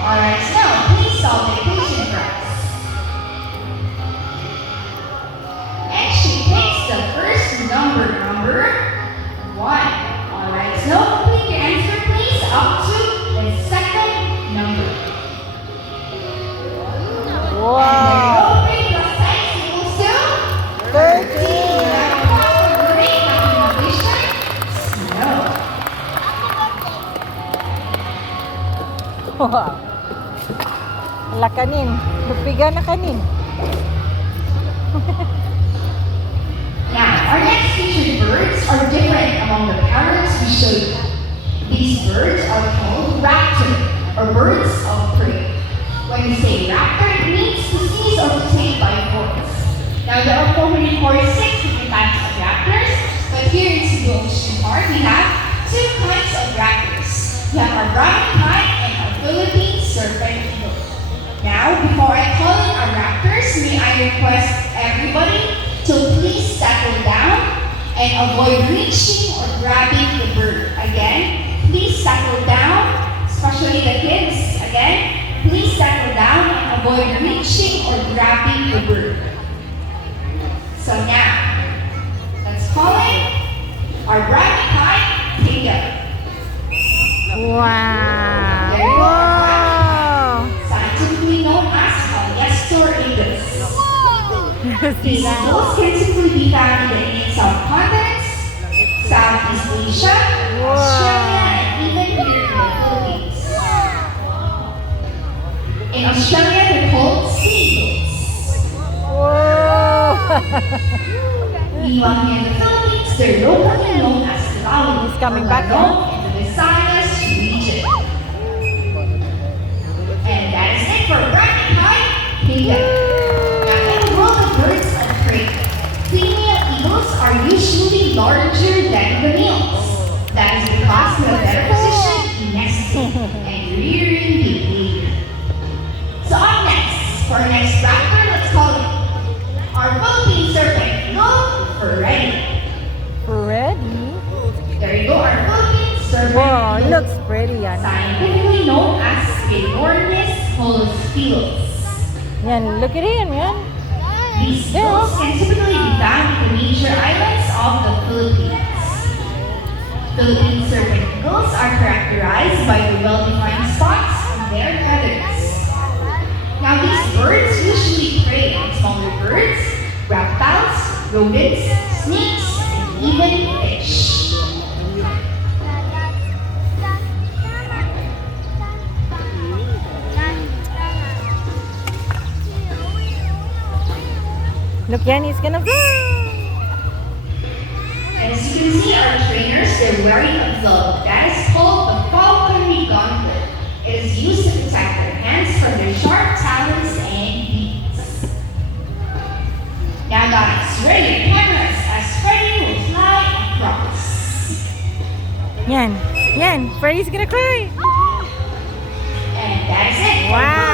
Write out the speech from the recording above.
Alright, so now please solve the equation for us. And she picks the first number 1. Alright, so complete your answer please up to the second number. Wow. And there you go, 3 plus 6 equals to 13. Wow. Ala kanin. Lupigan na kanin. Now, our next featured birds are different among the parrots we showed you. These birds are called raptor, or birds of prey. When we say raptor, it means to seize or to take by force. Now, there are 406 different types of raptors, but here in Cebu Ocean Park, we have 2 kinds of raptors. We have our brown kind and our Philippine serpent eagle. Now, before I call in our raptors, may I request everybody to please settle down and avoid reaching or grabbing the bird. Again, please settle down, especially the kids. Again, please settle down and avoid reaching or grabbing the bird. So now, let's call in our brown kite together. Wow. There you go. Wow. Scientifically known as polyester eagles. These Sila. eagles can typically be found in the Indian subcontinent, Southeast Asia, Australia, and even here in the Philippines. In Australia, they're called sea eagles. Wow. Meanwhile, here in the Philippines, they're locally known as lawi, He's coming or back, known in the Visayas region. And that is it for Bracket High Kingdom. Now, in the world of birds of prey, female eagles are usually larger than the males. That is because they have better position in nesting and rearing behavior. So up next, for our next raptor, let's call it our Philippine serpent eagle, Freddy. Ready? There you go, our Philippine serpent Wow, eagle. looks pretty yan. Scientifically known as Phaeornis holosphilus. Yan, look at him, yan. These eagles can typically be found in the major islands of the Philippines. Philippine serpent eagles are characterized by the well-defined spots on their feathers. Now, these birds usually prey on smaller birds, reptiles, rodents, snakes, and even fish. Look, yan, he's gonna fly. As you can see, our trainers, they're wearing a glove that is called the falconry gauntlet. It is used to protect their hands from their sharp talons and beaks. Now guys, ready your cameras as Freddy will fly across. Yan, yan. Freddy's gonna cry. And that is it. Wow.